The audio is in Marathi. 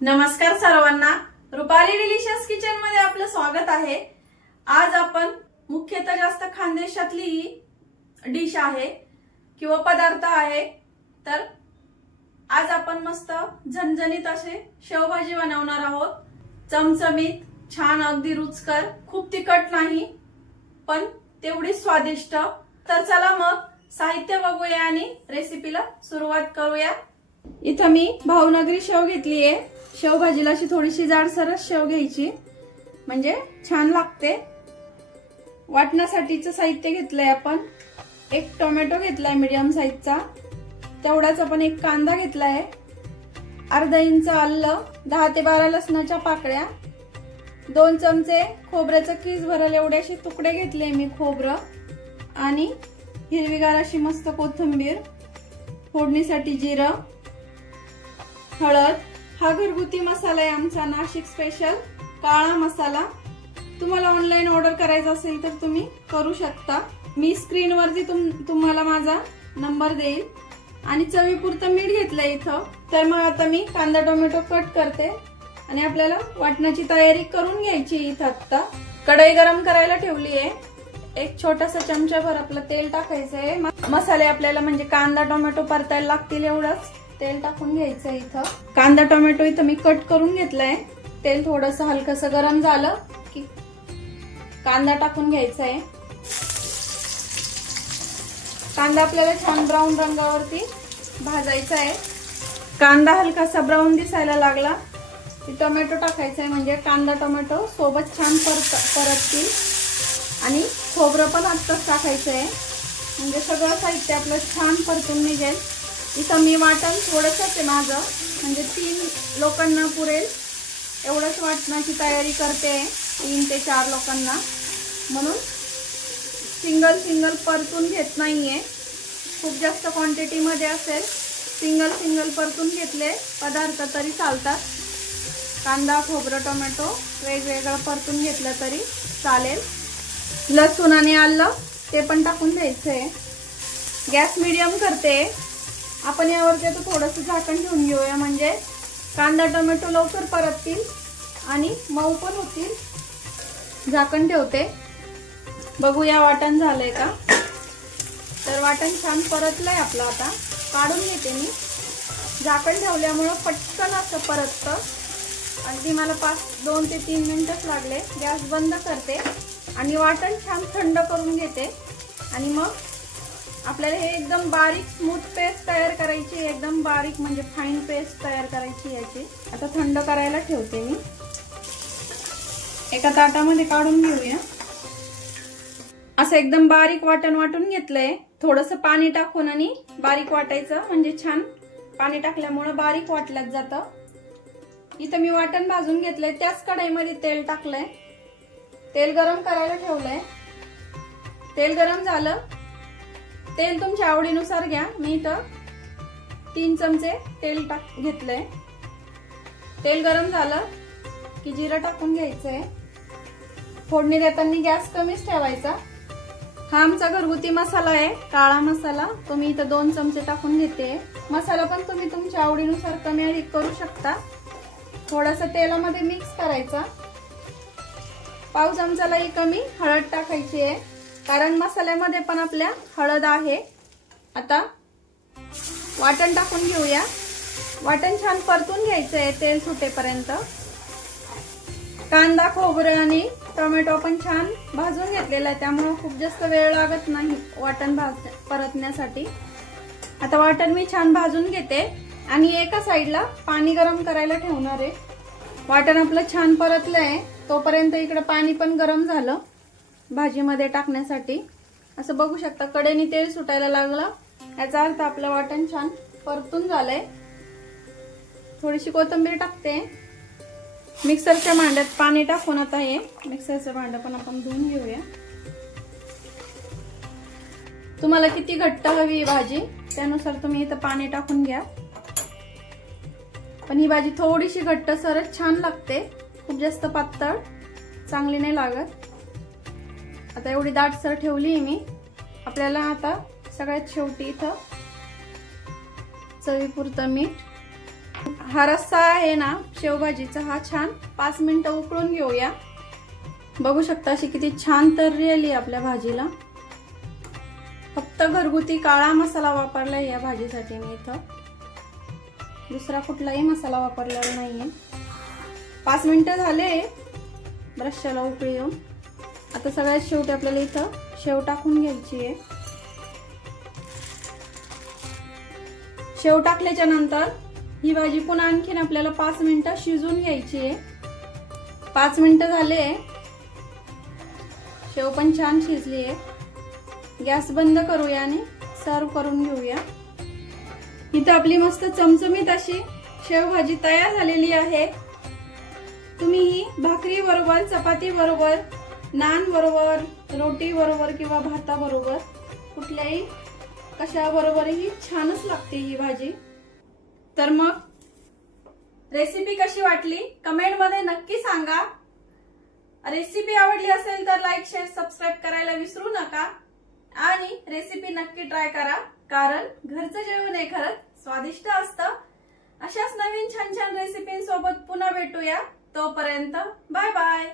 नमस्कार सर्वांना, रुपाली डिलिशियस किचन मध्ये आपलं स्वागत आहे। आज आपण मुख्यतः जास्त खानदेशातली डिश आहे किंवा पदार्थ आहे। तर आज आपण मस्त झणझणीत असे शेवभाजी बनवणार आहोत। चमचमीत, छान, अगदी रुचकर, खूप तिखट नाही पण तेवढी स्वादिष्ट। तर चला मग साहित्य बघूया आणि रेसिपीला सुरुवात करूया। इथं मी भावनगरी शेव घेतली आहे। शेवभाजीला अशी थोडीशी जाडसरच शेव घ्यायची म्हणजे छान लागते। वाटण्यासाठीचं साहित्य घेतलंय आपण। एक टोमॅटो घेतलाय मीडियम साईजचा, तेवढाच आपण एक कांदा घेतलाय, अर्धा इंच आलं, 10 ते 12 लसणाच्या पाकळ्या, 2 चमचे खोबऱ्याचं कीस भरल एवढे असे तुकडे घेतले मी खोबरं, आणि हिरवीगार अशी मस्त कोथिंबीर, फोडणीसाठी जिरं, हळद। हा घरगुती मसाला आहे आमचा, नाशिक स्पेशल काळा मसाला। तुम्हाला ऑनलाईन ऑर्डर करायचा असेल तर तुम्ही करू शकता। मी स्क्रीनवरती तुम्हाला माझा नंबर देईल। आणि चवीपुरतं मीठ घेतलंय इथं। तर मग आता मी कांदा टोमॅटो कट करते आणि आपल्याला वाटण्याची तयारी करून घ्यायची। इथं आता कढई गरम करायला ठेवली आहे। एक छोटासा चमचाभर आपलं तेल टाकायचं आहे। मसाले आपल्याला म्हणजे कांदा टोमॅटो परतायला लागतील एवढंच तेल टाकून घ्यायचं। इथं कांदा टोमॅटो इथं मी कट करून घेतलाय। तेल थोडंसं हलकसं गरम झालं की कांदा टाकून घ्यायचा आहे। कांदा आपल्याला छान ब्राऊन रंगावरती भाजायचा आहे। कांदा हलकासा ब्राऊन दिसायला लागला की टोमॅटो टाकायचा आहे, म्हणजे कांदा टोमॅटो सोबत छान परततील। आणि खोबरं पण आत्ताच टाकायचं आहे, म्हणजे सगळं साहित्य आपलं छान परतून निघेल। इथं मी वाटण थोडंसंच आहे माझं, म्हणजे 3 लोकांना पुरेल एवढंच वाटणाची तयारी करते। 3 ते 4 लोकांना, म्हणून सिंगल परतून घेत नाहीये। खूप जास्त क्वांटिटी मध्ये असेल सिंगल परतून घेतले पदार्थ तरी चालतात। कांदा खोबरं टोमॅटो वेगवेगळं परतून घेतलं तरी चालेल। लसूण आणि आलं ते पण टाकून द्यायचंय। गॅस मीडियम करते आपण। यावरती आता थोडंसं झाकण ठेवून घेऊया, म्हणजे कांदा टोमॅटो लवकर परततील आणि मऊ पण होतील। झाकण ठेवते, बघूया वाटण झालंय का। तर वाटण छान परतलंय आपलं। आता काढून घेते मी। झाकण ठेवल्यामुळं पटकन असं परततं। अगदी मला 2 ते 3 मिनिटच लागले। गॅस बंद करते आणि वाटण छान थंड करून घेते। आणि मग आपल्याला हे एकदम बारीक स्मूथ पेस्ट तयार करायची, एकदम बारीक म्हणजे फाईन पेस्ट तयार करायची याची। आता थंड करायला ठेवते मी। एका ताटामध्ये काढून घेऊया। असं एकदम बारीक वाटण वाटून घेतलंय। थोडंसं पाणी टाकून आणि बारीक वाटायचं, म्हणजे छान पाणी टाकल्यामुळे बारीक वाटल्यात जातं। इथं मी वाटण भाजून घेतलंय, त्याच कढईमध्ये तेल टाकलंय। तेल गरम करायला ठेवलंय। तेल गरम झालं, तेल तुमच्या आवडीनुसार घ्या। मी इथं 3 चमचे तेल घेतलंय। तेल गरम झालं की जिरं टाकून घ्यायचंय। फोडणी देताना गॅस कमीच ठेवायचा। हा आमचा घरगुती मसाला आहे, काळा मसाला। तो मी इथं 2 चमचे टाकून घेते। मसाला पण तुम्ही तुमच्या आवडीनुसार कमी अधिक करू शकता। थोडासा तेलामध्ये मिक्स करायचा। पाव चमचालाही कमी हळद टाकायची आहे, कारण मसाल्यामध्ये पण आपल्या हळद आहे। आता वाटण टाकून घेऊया। वाटण छान परतून घ्यायचंय तेल सुटेपर्यंत। कांदा खोबरं आणि टोमॅटो पण छान भाजून घेतलेला आहे, त्यामुळे खूप जास्त वेळ लागत नाही वाटण परतण्यासाठी। आता वाटण मी छान भाजून घेते आणि एका साईडला पाणी गरम करायला ठेवणार आहे। वाटण आपलं छान परतलंय, तोपर्यंत इकडे पाणी पण गरम झालं भाजीमध्ये टाकण्यासाठी। असं बघू शकता कडेने तेल सुटायला लागलं, याचा अर्थ आपलं वाटण छान परतून झालंय। थोडीशी कोथिंबीर टाकते। मिक्सरच्या भांड्यात पाणी टाकून आता हे मिक्सरचं भांडं पण आपण धुवून घेऊया। तुम्हाला किती घट्ट हवी भाजी त्यानुसार तुम्ही इथं पाणी टाकून घ्या। पण ही भाजी थोडीशी घट्टसरच छान लागते, खूप जास्त पातळ चांगली नाही लागत। आता एवढी दाटसर ठेवली मी। आपल्याला आता सगळ्यात शेवटी इथं चवीपुरतं मीठ हा रस्सा आहे ना शेवभाजीचा, हा छान 5 मिनिटं उकळून घेऊया। बघू शकता अशी किती छान तर्री आली आपल्या भाजीला। फक्त घरगुती काळा मसाला वापरलाय या भाजीसाठी मी इथं, दुसरा कुठलाही मसाला वापरलेला नाहीये। 5 मिनिटं झाले रश्श्याला उकळी येऊन। आता सगळ्यात शेवटी आपल्याला इथं शेव टाकून घ्यायची आहे। शेव टाकल्याच्या नंतर ही भाजी पुन्हा आणखीन आपल्याला 5 मिनिटं शिजवून घ्यायची आहे। 5 मिनिटं झाले, शेव पण छान शिजली आहे। गॅस बंद करूया आणि सर्व करून घेऊया। इथं आपली मस्त चमचमीत अशी शेव भाजी तयार झालेली आहे। तुम्ही ही भाकरी बरोबर, चपाती बरोबर, नान बरोबर, रोटी बरोबर किंवा भाता बरोबर कुठल्याही कशा बरोबरही छानच लागते ही भाजी। तर मग रेसिपी कशी वाटली कमेंट मध्ये नक्की सांगा। रेसिपी आवडली असेल तर लाईक, शेअर, सबस्क्राईब करायला विसरू नका आणि रेसिपी नक्की ट्राय करा, कारण घरचं जेवण हे खरंच स्वादिष्ट असतं। अशाच नवीन छान छान रेसिपींसोबत पुन्हा भेटूया, तोपर्यंत बाय बाय।